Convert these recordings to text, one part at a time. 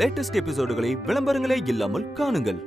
Latest எபிசோடுகளை விளம்பரங்களே இல்லாமல் காணுங்கள்.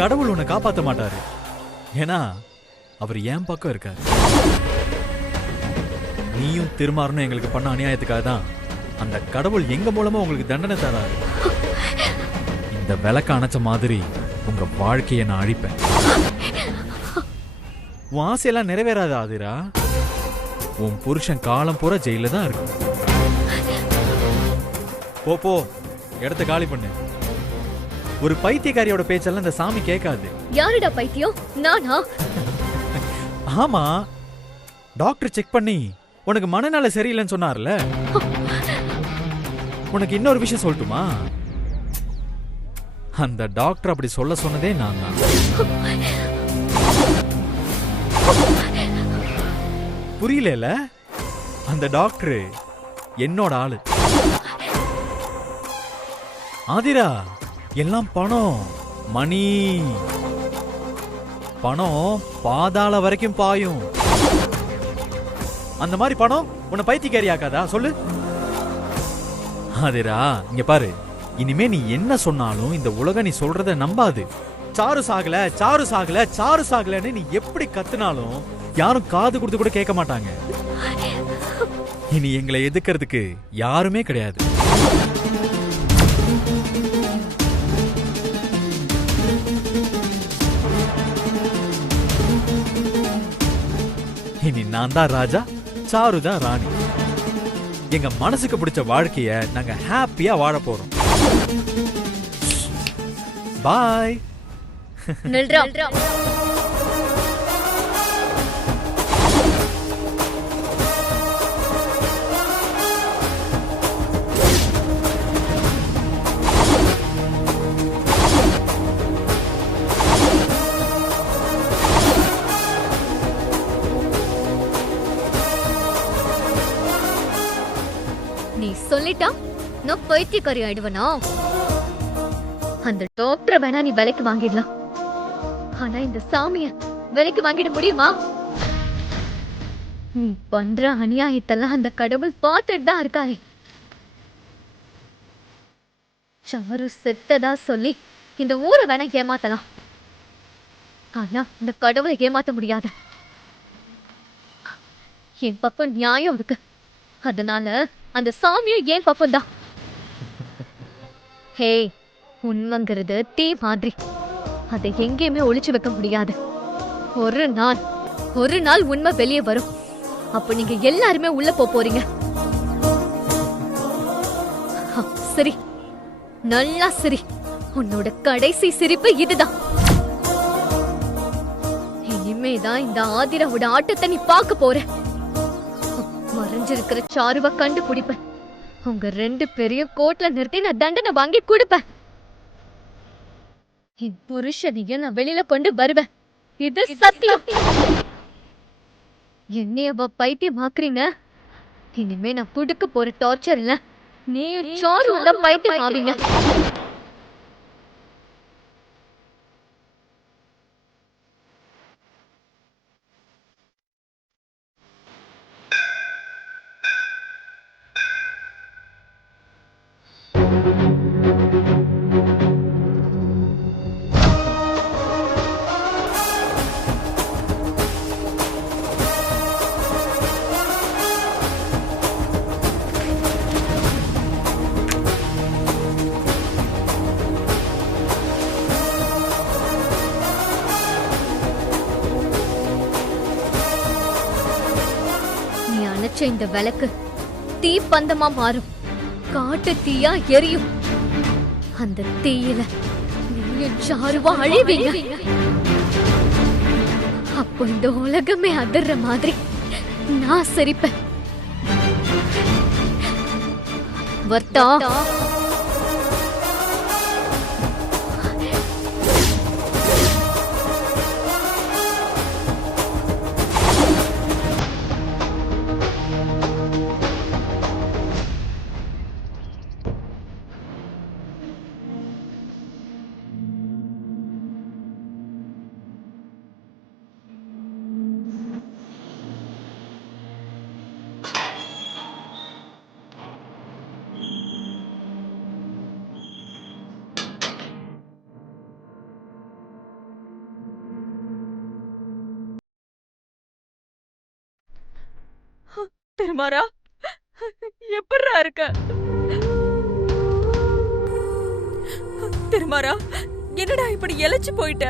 கடவுள் உன்னை காப்பாற்ற மாட்டாரு, ஏன்னா அவர் என் பக்கம் இருக்காரு. நீயும் திருமாறணும் எங்களுக்கு பண்ண அநியாயத்துக்காக தான் அந்த கடவுள் எங்க மூலமா உங்களுக்கு தண்டனை தராரு. இந்த விளக்க அணைச்ச மாதிரி உங்க வாழ்க்கையை நான் அழிப்பேன். உன் ஆசையெல்லாம் நிறைவேறாத ஆதிரா. உன் புருஷன் காலம் பூரா ஜெயில தான் இருக்கு. போ இடத்த காலி பண்ணு. ஒரு பைத்தியக்காரியோட பேச்செல்லாம் இந்த சாமி கேட்காது. யாருடா பைத்தியம்? நானா? ஆமா, டாக்டர் செக் பண்ணி உனக்கு மனநல சரியில்லைன்னு சொன்னார்ல. உனக்கு இன்னொரு விஷயம் சொல்லட்டுமா? அந்த டாக்டர் அப்படி சொல்ல சொன்னதே நான் தான். புரியல? அந்த டாக்டர் என்னோட ஆளு. ஆதிரா, எல்லாம் பணம், மணி. பணம் பாதாள வரைக்கும் பாயும். அந்த மாதிரி பணம் உன்னை பைத்தியக்காரி ஆக்காதா சொல்லு? ஆதிரா, இங்க பாரு, இனிமே நீ என்ன சொன்னாலும் இந்த உலகம் நீ சொல்றத நம்பாது. சாரு சாகல, சாரு சாகல, சாரு சாகலன்னு நீ எப்படி கத்துனாலும் யாரும் காது கொடுத்து கூட கேட்க மாட்டாங்க. இனி எங்களை எதுக்கிறதுக்கு யாருமே கிடையாது. இனி நான் தான் ராஜா, சாரு தான் ராணி. எங்க மனசுக்கு பிடிச்ச வாழ்க்கைய நாங்க ஹாப்பியா வாழ போறோம். பாய். நீ சொல்லிட்டா நான் பைத்தியக்காரி ஆயிடுவனா? அந்த டாக்டர் வேணா நீ விலைக்கு வாங்கிடலாம், ஆனா இந்த சாமிய விலைக்கு வாங்கிட முடியுமா? நீ பண்ற அநியாயத்தெல்லாம் அந்த கடவுள் பார்த்துட்டு தான் இருக்காரு. சாரு செத்ததா சொல்லி இந்த ஊரை வேணா ஏமாத்தலாம், ஆனா இந்த கடவுளை ஏமாத்த முடியாது. என் பக்கம் நியாயம் இருக்கு, அதனால அந்த சாமியும் ஏன் பக்கம் தான். ஹே, உண்மைங்கிறது தீ மாதிரி, அதை எங்கேயுமே ஒளிச்சு வைக்க முடியாது. ஒரு நாள் உண்மை வெளியே வரும். அப்ப நீங்க எல்லாருமே உள்ள போறீங்க. சரி, நல்லா சரி, உன்னோட கடைசி சிரிப்பு இதுதான். இனிமேதான் இந்த ஆதிராவோட ஆட்டத்தை நீ பார்க்க போற. மறைஞ்சிருக்கிற சாருவ கண்டுபிடிப்பேன். உங்க 2 பேரையும் கோர்ட்ல நிறுத்தி நான் தண்டனை வாங்கி கொடுப்பேன். என் புருஷனையும் நான் வெளியில கொண்டு வருவேன், இது சத்தியம். என்னையவ பைத்தியமாக்குறீங்க. இனிமே நான் குடுக்க போற டார்ச்சர் இல்ல, நீ சாரு பைத்தியம் ஆவீங்க. இந்த விளக்கு தீ பந்தமா மாறும், காட்டு தீயா எரியும். அந்த தீயில நீயும் சாருவா அழிவீங்க. அப்ப அப்போ இந்த உலகமே அதிர்ற மாதிரி நான் சிரிப்பேன். வர்த்தா, திருமாரா, எப்படிரா இருக்க? திருமாரா, என்னடா இப்படி இழைச்சு போயிட்ட?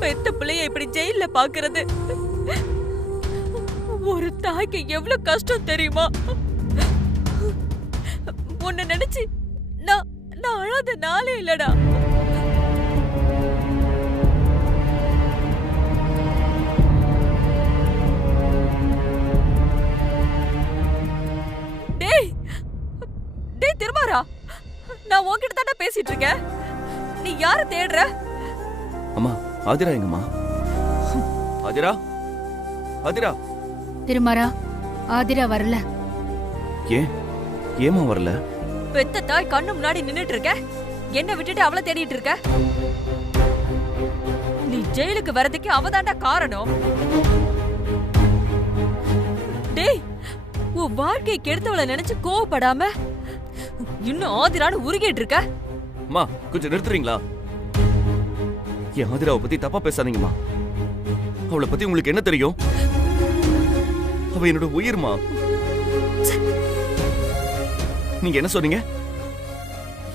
பெத்த பிள்ளைய இப்படி ஜெயில பாக்குறது ஒரு தாய்க்கு எவ்வளவு கஷ்டம் தெரியுமா? உன்னை நினைச்சு நான் அழாத நாளே இல்லடா. திருமாரா, நான் உன்கிட்ட தானே பேசிட்டு இருக்கேன். நீ யார தேடுற? அம்மா, ஆதிரா எங்கம்மா? ஆதிரா, ஆதிரா. திருமாரா, ஆதிரா வரல. ஏமா வரல? பெத்த தாய் கண்ணு முன்னாடி நின்னுட்டு இருக்க, என்ன விட்டுட்டு அவளை தேடிட்டு இருக்க? நீ ஜெயிலுக்கு வரதுக்கு அவதாண்டா காரணம். டேய், உன் வாழ்க்கையை கெடுத்தவளை நினைச்சு கோவப்படாம இன்னும் ஆதிரான்னு உருகிட்டு இருக்க. அம்மா, கொஞ்சம் நிறுத்துறீங்களா? என் ஆதிராவை பத்தி தப்பா பேசாதீங்கம்மா. அவளை பத்தி உங்களுக்கு என்ன தெரியும்? அவ என்னோட உயிர்மா. நீங்க என்ன சொன்னீங்க?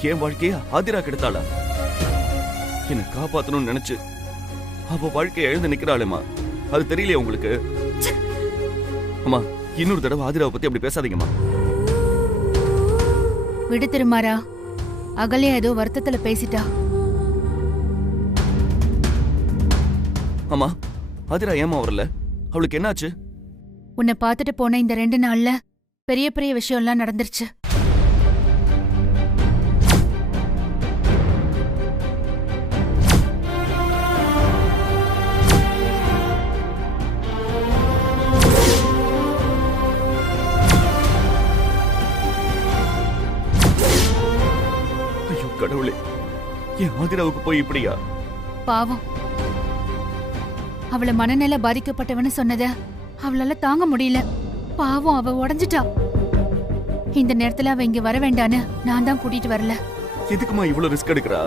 என் வாழ்க்கைய ஆதிரா கெடுத்தாளா? என்ன காப்பாத்தணும்னு நினைச்சு அவ வாழ்க்கைய எழுந்து நிக்கிறாளேம்மா, அது தெரியலையா உங்களுக்கு? அம்மா, இன்னொரு தடவை ஆதிராவை பத்தி அப்படி பேசாதீங்கம்மா. விடு திருமாரா, அகலே ஏதோ வருத்தத்துல பேசிட்டா. அம்மா, ஆதிரா ஏமா வரல? அவளுக்கு என்னாச்சு? உன்னை பார்த்துட்டு போன இந்த 2 நாள்ல பெரிய பெரிய விஷயம்லாம் நடந்துருச்சு. கடவுளே, என் ஆதிராவுக்கு போய் இப்படியா? பாவம், அவளை மனநிலை பாதிக்கப்பட்டவன்னு சொன்னத அவளால தாங்க முடியல. பாவம், அவ உடைஞ்சிட்டா. இந்த நேரத்துல அவ இங்க வர வேண்டான்னு நான் தான் கூட்டிட்டு வரல. எதுக்குமா இவ்வளவு ரிஸ்க் எடுக்கிறா?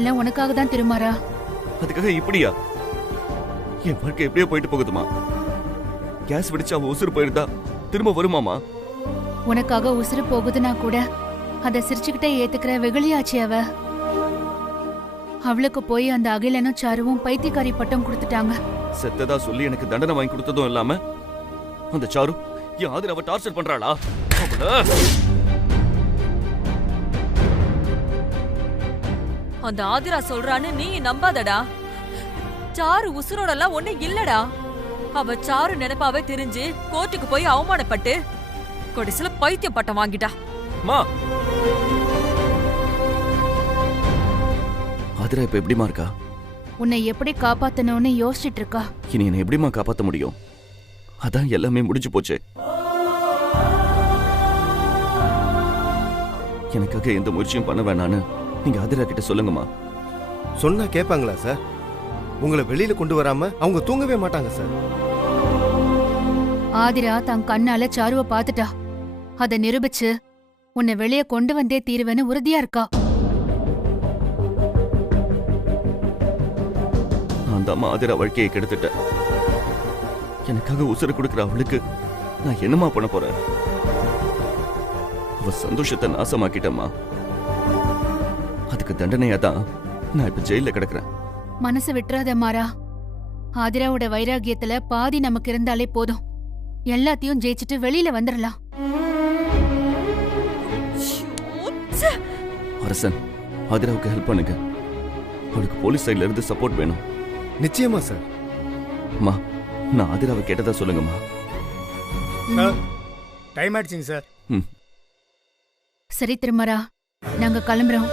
எல்லாம் உனக்காக தான் திருமாரா. அதுக்காக இப்படியா? என் வாழ்க்கை எப்படியோ போயிட்டு போகுதுமா. கேஸ் வெடிச்சு அவ உசுறு போயிருந்தா திரும்ப வருமாமா? உனக்காக உசுறு போகுதுன்னா கூட அத சிரிச்சுக்கிட்டே ஏத்துக்கிற வெகுளியாச்சு அவ. அவளுக்கு போய் அந்த அகிலனும் சாருவும் பைத்தியக்காரி பட்டம் கொடுத்துட்டாங்க. செத்ததா சொல்லி எனக்கு தண்டனை வாங்கி கொடுத்ததும் இல்லாம அந்த சாரு என் ஆதிராவை டார்ச்சர் பண்றாளா? அந்த ஆதிரா சொல்றான்னு நீ நம்பாதடா. சாரு உசுரோடலாம் ஒண்ணு இல்லடா. அவ சாரு நினைப்பாவே தெரிஞ்சு கோர்ட்டுக்கு போய் அவமானப்பட்டு கடைசில பைத்திய பட்டம் வாங்கிட்டா. ஆதிரா இப்ப எப்படிமா இருக்கா? உன்னை எப்படி காப்பாத்தணும்னு யோசிச்சுட்டு இருக்கா. இனி என்ன எப்படிமா காப்பாத்த முடியும்? அதான் எல்லாமே முடிஞ்சு போச்சு. எனக்காக எந்த முயற்சியும் பண்ண வேணான்னு நீங்க ஆதிரா கிட்ட சொல்லுங்கம்மா. சொன்னா கேட்பாங்களா சார்? உங்களை வெளியில கொண்டு வராம அவங்க தூங்கவே மாட்டாங்க சார். ஆதிரா தன் கண்ணால சாருவ பாத்துட்டா. அத நிரூபிச்சு உன்னை வெளியே கொண்டு வந்தே தீருவேன்னு உறுதியா இருக்கா. அந்த அம்மா ஆதிரா வாழ்க்கையை கெடுத்துட்டேன். எனக்காக உசுறு கொடுக்கிற அவளுக்கு நான் என்னமா பண்ண போறேன்? அவ சந்தோஷத்தை நாசமாக்கிட்டம்மா. அதுக்கு தண்டனையா தான் நான் இப்ப ஜெயில கிடக்குறேன். மனசு விட்டுறாத மாறா. ஆதிராவோட வைராகியத்துல பாதி நமக்கு இருந்தாலே போதும். எல்லாத்தையும் ஜெயிச்சுட்டு வெளியில வந்துடலாம். அரசன், ஆதிராவுக்கு ஹெல்ப் பண்ணுங்க. அவளுக்கு போலீஸ் சைடுல இருந்து சப்போர்ட் வேணும். நிச்சயமா சார். அம்மா, நான் ஆதிராவை கேட்டதா சொல்லுங்கம்மா. சார் டைம் ஆயிடுச்சுங்க சார். சரி திருமரா, நாங்க கிளம்புறோம்.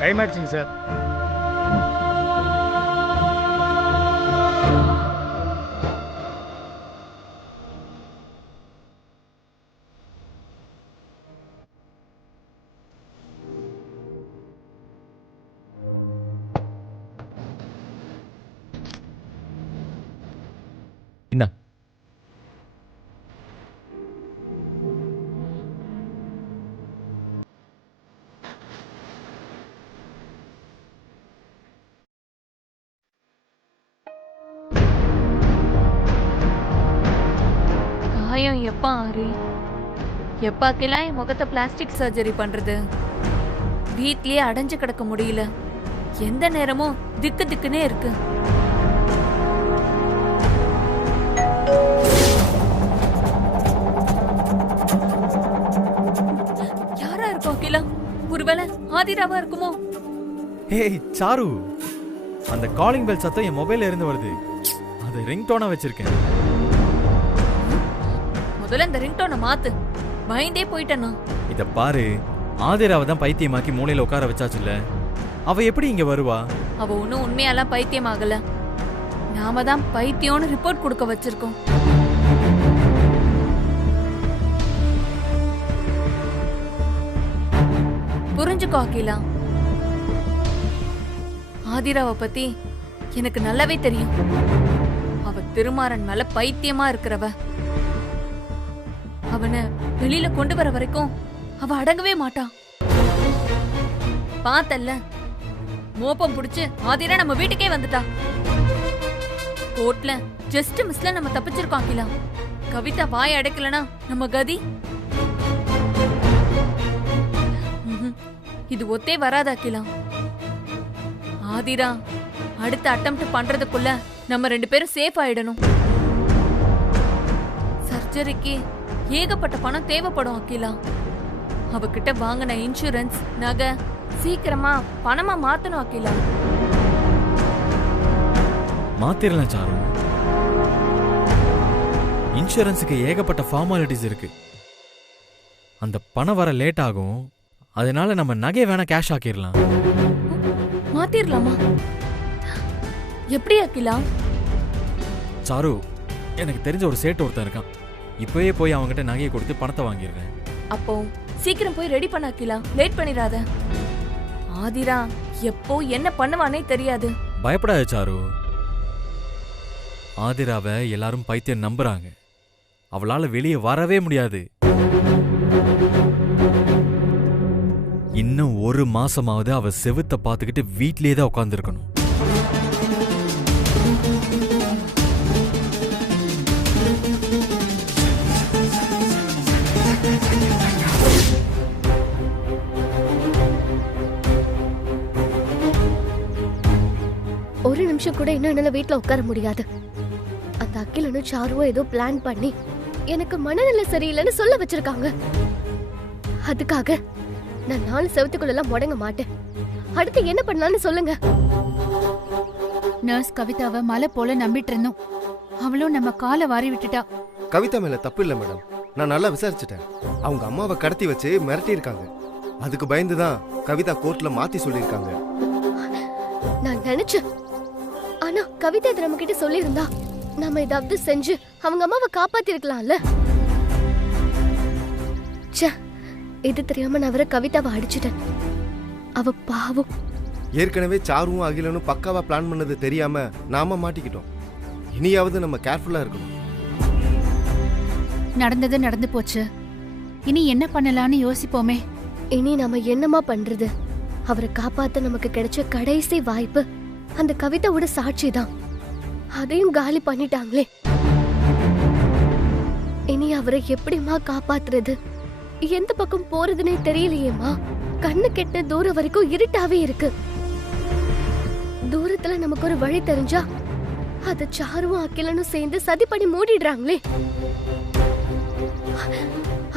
டைம் ஆயிடுச்சுங்க சார். என்ன காயம் எப்பா ஆறி? எப்பாக்கெல்லாம் என் முகத்தை பிளாஸ்டிக் சர்ஜரி பண்றது? வீட்லயே அடைஞ்சு கிடக்க முடியல. எந்த நேரமும் திக்கு திக்குனே இருக்கு. யாரா இருக்கும் அகிலா? ஒருவேளை ஆதிராவா இருக்குமோ? ஏய் சாரு, அந்த காலிங் பெல் சத்தம் என் மொபைல்ல இருந்து வருது. அது ரிங்டோனா வச்சிருக்கேன். முதல்ல இந்த ரிங்டோனை மாத்து. பயந்தே போயிட்டேனா? இத பாரு, ஆதிராவை தான் பைத்தியமாக்கி மூலையில உட்கார வச்சாச்சுல்ல, அவ எப்படி இங்க வருவா? அவ ஒன்னும் உண்மையெல்லாம் பைத்தியம் ஆகல. நாம தான் பைத்தியம்னு ரிப்போர்ட் கொடுக்க வச்சிருக்கோம். புரிஞ்சுக்கோ அகிலா, ஆதிராவை பத்தி எனக்கு நல்லாவே தெரியும். அவ திருமாறன் மேல பைத்தியமா இருக்கிறவ. அவனை வெளியில கொண்டு வர வரைக்கும் அவ அடங்கவே மாட்டான். பார்த்தல்ல, மோப்பம் புடிச்சு ஆதிரா நம்ம வீட்டுக்கே வந்துட்டா. கோர்ட்ல ஜஸ்ட் மிஸ்ல நம்ம தப்பிச்சிருக்கோம் அகிலா. கவிதா வாய் அடைக்கலனா நம்ம கதி. இது ஒத்தே வராது அகிலா. ஆதிரா அடுத்த அட்டெம்ப்ட் பண்றதுக்குள்ள நம்ம 2 பேரும் சேஃப் ஆயிடணும். சர்ஜரிக்கு ஏகப்பட்ட பணம் தேவைப்படும் அகிலா. அவகிட்ட வாங்கின இன்சூரன்ஸ், நகை சீக்கிரமா பணமா மாத்தணும் அகிலா. மாத்திரலாம் சாரு. இன்சூரன்ஸுக்கு ஏகப்பட்ட ஃபார்மாலிட்டிஸ் இருக்கு. அந்த பணம் வர லேட் ஆகும். அதனால நம்ம நகை வேணா கேஷ் ஆக்கிடலாம். மாத்திரலாமா? எப்படி அகிலா? சாரு, எனக்கு தெரிஞ்ச ஒரு சேட்டு ஒருத்தன் இருக்கான். இப்பவே போய் அவங்ககிட்ட நகையை கொடுத்து பணத்தை வாங்கிடுறேன். அப்போ சீக்கிரம் போய் ரெடி பண்ண அகிலா. லேட் பண்ணிராத. ஆதிரா எப்போ என்ன பண்ணுவானே தெரியாது. பயப்படாத சாரு. ஆதிராவை எல்லாரும் பைத்தியம் நம்புறாங்க. அவளால வெளியே வரவே முடியாது. இன்னும் 1 மாசமாவது அவ செவுத்த பார்த்துக்கிட்டு வீட்லயே தான் உட்கார்ந்துருக்கணும். ஒரு நிமிஷம் கூட இன்னும் என்னால வீட்டுல உட்கார முடியாது. அந்த அகிலனும் சாருவோ ஏதோ பிளான் பண்ணி எனக்கு மனநிலை சரியில்லைன்னு சொல்ல வச்சிருக்காங்க. அதுக்காக நான் 4 செவத்துக்குள்ள முடங்க மாட்டேன். அடுத்து என்ன பண்ணலாம்னு சொல்லுங்க. நர்ஸ் கவிதாவை மலை போல நம்பிட்டு இருந்தோம். அவளும் நம்ம காலை வாரி விட்டுட்டா. கவிதா மேல தப்பு இல்லை மேடம். நான் நல்லா விசாரிச்சுட்டேன். அவங்க அம்மாவை கடத்தி வச்சு மிரட்டி இருக்காங்க. அதுக்கு பயந்துதான் கவிதா கோர்ட்ல மாத்தி சொல்லியிருக்காங்க. நான் நினைச்சேன், ஆனா கவிதா இதை நம்ம கிட்ட சொல்லியிருந்தா நாம ஏதாவது செஞ்சு அவங்க அம்மாவை காப்பாத்தி இருக்கலாம்ல. இது தெரியாம நான் அவரை கவிதாவை அடிச்சிட்டேன். அவ பாவம். ஏற்கனவே சாருவும் அகிலனும் பக்காவா பிளான் பண்ணது தெரியாம நாம மாட்டிக்கிட்டோம். இனியாவது நம்ம கேர்ஃபுல்லா இருக்கணும். நடந்தது நடந்து போச்சு. இனி என்ன பண்ணலாம்னு யோசிப்போமே. இனி நாம என்னமா பண்றது? அவரை காப்பாத்த நமக்கு கிடைச்ச கடைசி வாய்ப்பு அந்த கவிதாவோட சாட்சி தான். அதையும் காலி பண்ணிட்டாங்களே. இனி அவரை எப்படிமா காப்பாத்துறது? எந்த பக்கம் போறதுன்னே தெரியலையேமா. கண்ணு கெட்ட தூரம் வரைக்கும் இருட்டாவே இருக்கு. தூரத்துல நமக்கு ஒரு வழி தெரிஞ்சா அத சாருவும் அகிலனும் சேர்ந்து சதி பண்ணி மூடிடுறாங்களே.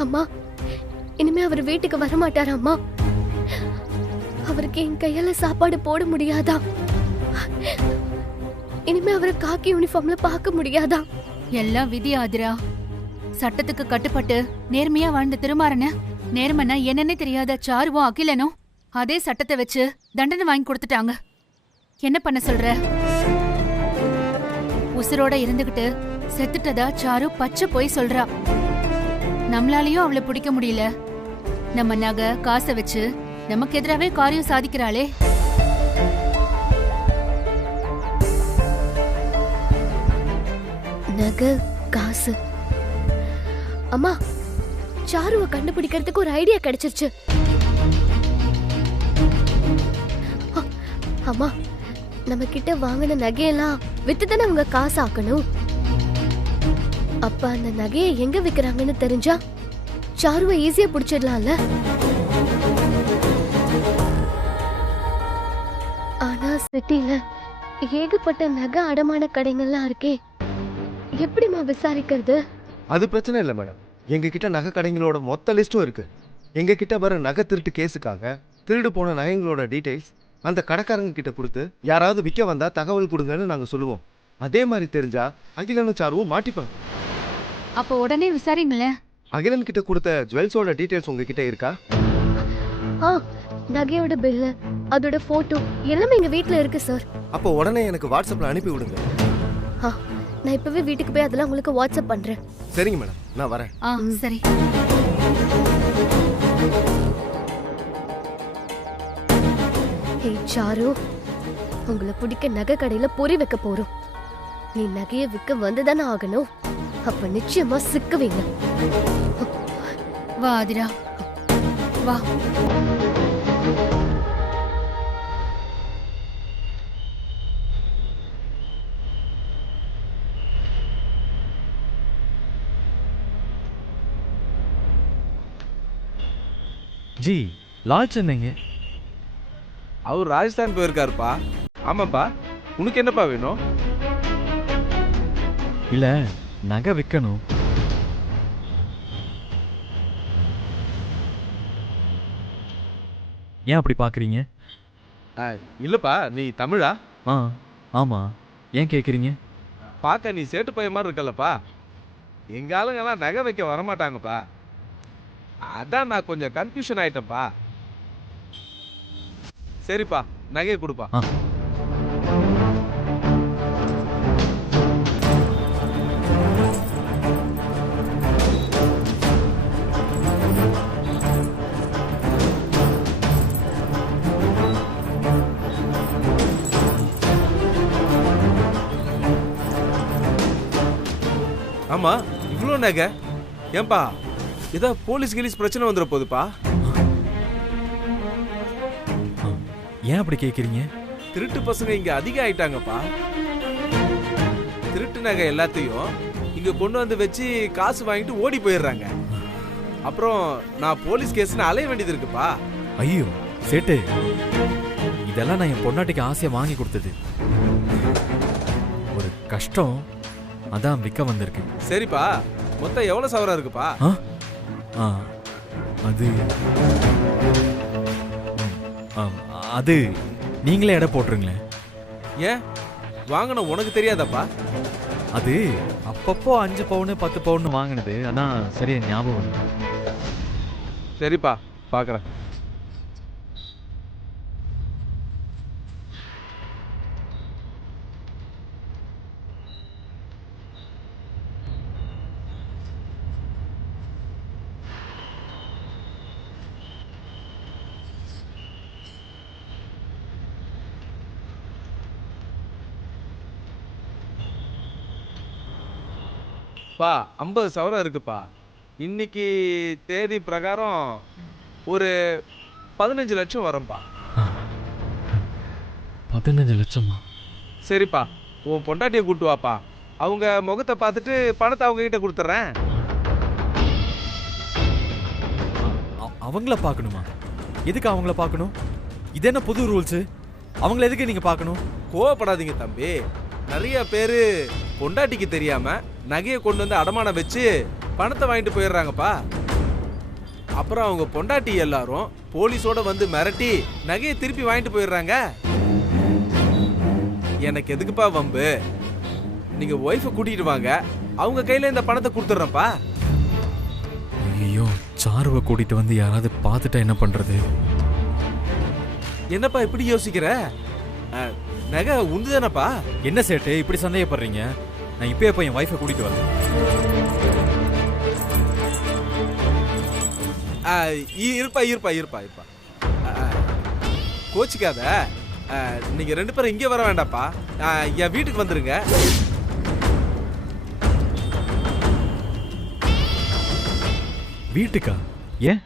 அம்மா, இனிமே அவர் வீட்டுக்கு வர மாட்டாரா அம்மா? அவருக்கு என் கையால சாப்பாடு போட முடியாதா? இனிமே அவரை காக்கி யூனிஃபார்ம்ல பார்க்க முடியாதா? எல்லாம் விதி ஆதிரா. சட்டத்துக்கு கட்டுப்பட்டு நேர்மையா வாழ்ந்த திருமாறன நேர்மனா என்னன்னே தெரியாத சாருவும் அகிலனும் அதே சட்டத்தை வச்சு தண்டனை வாங்கி கொடுத்துட்டாங்க. என்ன பண்ண சொல்ற? உசுரோட இருந்துகிட்டு செத்துட்டதா சாரு பச்சை போய் சொல்றா. நம்மளாலையும் அவளை பிடிக்க முடியல. நம்ம நகை காசை வச்சு நமக்கு எதிராவே காரியம் சாதிக்கிறாளே. நகை காசு. அம்மா, சாருவை கண்டுபிடிக்கிறதுக்கு ஒரு ஐடியா கிடைச்சிருச்சு. அம்மா, நம்ம கிட்ட வாங்கின நகையெல்லாம் வித்துதானே அவங்க காசு ஆக்கணும். அப்ப அந்த நகையை எங்க விக்கிறாங்கன்னு தெரிஞ்சா சாருவை ஈஸியா பிடிச்சிடலாம்ல. ஆனா சிட்டில ஏகப்பட்ட நகை அடமான கடைகள்லாம் இருக்கே, எப்படிமா விசாரிக்கிறது? அது பிரச்சனை இல்லை மேடம். எங்ககிட்ட நகை கடைங்களோட மொத்த லிஸ்ட்டும் இருக்கு. எங்ககிட்ட வர நகை திருட்டு கேஸுக்காக திருடு போன நகைங்களோட டீடைல்ஸ் அந்த கடைக்காரங்க கிட்ட கொடுத்து யாராவது விற்க வந்தா தகவல் கொடுங்கன்னு நாங்கள் சொல்லுவோம். அதே மாதிரி தெரிஞ்சா அகிலனும் சாருவும் மாட்டிப்பாங்க. அப்போ உடனே விசாரிங்களேன். அகிலன் கிட்ட கொடுத்த ஜுவல்ஸோட டீடைல்ஸ் உங்ககிட்ட இருக்கா? நகையோட பில்லு, அதோட போட்டோ எல்லாமே எங்க வீட்ல இருக்கு சார். அப்போ உடனே எனக்கு வாட்ஸ்அப்ல அனுப்பி விடுங்க. நான் இப்பவே வீட்டுக்கு போய் அதெல்லாம் உங்களுக்கு வாட்ஸ்அப் பண்றேன். சரிங்க மேடம், நான் வரேன். சரி. ஹே சாரு, உங்களை பிடிக்க நகை கடையில பொறி வைக்க போறோம். நீ நகையை விற்க வந்துதானே ஆகணும். அப்ப நிச்சயமா சிக்குவீங்க. வா ஆதிரா, வா. ஜி, லாட்ஜ் என்னங்க? அவர் ராஜஸ்தான் போயிருக்காருப்பா. ஆமாப்பா, உனக்கு என்னப்பா வேணும்? இல்ல, நகை விற்கணும். ஏன் அப்படி பாக்குறீங்க? இல்லப்பா, நீ தமிழா? ஆமா. ஏன் கேக்குறீங்க? பார்க்க நீ சேட்டு பையன் மாதிரி இருக்கல்லப்பா. எங்க ஆளுங்கெல்லாம் நகை வைக்க வரமாட்டாங்கப்பா. அதான் நான் கொஞ்சம் கன்ஃபியூஷன் ஆயிட்டேன்ப்பா. சரிப்பா, நகையை கொடுப்பா. ஆமா, இவ்வளோ நகை ஏன்பா? ஏதோ போலீஸ் கிலீஸ் பிரச்சனை வந்துட போகுதுப்பா. ஏன் அப்படி கேக்குறீங்க? திருட்டு பசங்க இங்க அதிகம் ஆயிட்டாங்கப்பா. திருட்டு நகை எல்லாத்தையும் இங்க கொண்டு வந்து வச்சு காசு வாங்கிட்டு ஓடி போயிடுறாங்க. அப்புறம் நான் போலீஸ் கேஸ்னு அலைய வேண்டியது இருக்குப்பா. ஐயோ சேட்டு, இதெல்லாம் நான் என் பொண்டாட்டிக்கு ஆசையை வாங்கி கொடுத்தது. ஒரு கஷ்டம், அதான் விற்க வந்திருக்கு. சரிப்பா, மொத்தம் எவ்வளவு சவரம் இருக்குப்பா? அது நீங்களே எடை போட்டுருங்களேன். ஏன் வாங்கணும் உனக்கு தெரியாதப்பா? அது அப்பப்போ 5 பவுன் 10 பவுன் வாங்கினது, அதான் சரியா ஞாபகம். சரிப்பா, பார்க்குறேன். பா 50 சவரம் இருக்குப்பா. இன்னைக்கு தேதி பிரகாரம் ஒரு 15 லட்சம் வரும்பா. 15 லட்சமா? சரிப்பா, உன் பொண்டாட்டியை கூட்டு வாப்பா. அவங்க முகத்தை பார்த்துட்டு பணத்தை அவங்க கிட்ட கொடுத்துட்றேன். அவங்கள பார்க்கணுமா? எதுக்கு அவங்கள பார்க்கணும்? இது என்ன புது ரூல்ஸ்? அவங்கள எதுக்கு நீங்க பார்க்கணும்? கோவப்படாதீங்க தம்பி. நிறைய பேரு பொண்டாட்டிக்கு தெரியாம நகையை கொண்டு வந்து அடமானம் வச்சு பணத்தை வாங்கிட்டு போயிடுறாங்கப்பா. அப்புறம் அவங்க பொண்டாட்டி எல்லாரும் போலீஸோட வந்து மிரட்டி நகையை திருப்பி வாங்கிட்டு போயிடுறாங்க. எனக்கு எதுக்குப்பா வம்பு? நீங்க ஒய்ஃபை கூட்டிட்டு வாங்க, அவங்க கையில இந்த பணத்தை கொடுத்துட்றேன்ப்பா. ஐயோ, சாருவை கூட்டிட்டு வந்து யாராவது பார்த்துட்டா என்ன பண்றது? என்னப்பா இப்படி யோசிக்கிற? நகை உண்டுதானப்பா. என்ன சேட்டு இப்படி சந்தேகப்படுறீங்க? நான் இப்பயே போய் என் ஒய்ஃபை கூட்டிட்டு வரேன். இருப்பா இருப்பா இருப்பா இருப்பா. கோச்சிக்காத. நீங்க 2 பேரும் இங்கே வர வேண்டாப்பா, என் வீட்டுக்கு வந்துருங்க. வீட்டுக்கா? ஏன்?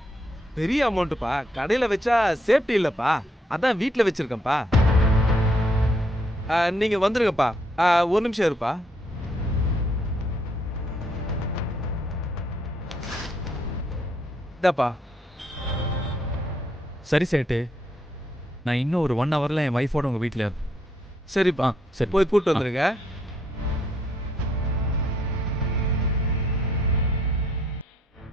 பெரிய அமௌண்ட்டுப்பா, கடையில வச்சா சேஃப்டி இல்லப்பா, அதான் வீட்டில் வச்சிருக்கேன்ப்பா. நீங்க வந்துருங்கப்பா. 1 நிமிஷம் இருப்பா. இதாப்பா. சரி சேட்டு, நான் இன்னும் ஒரு 1 ஹவர்ல என் ஒய்ஃபோட உங்க வீட்டில். சரிப்பா, சரி, போய் கூப்பிட்டு வந்துருங்க.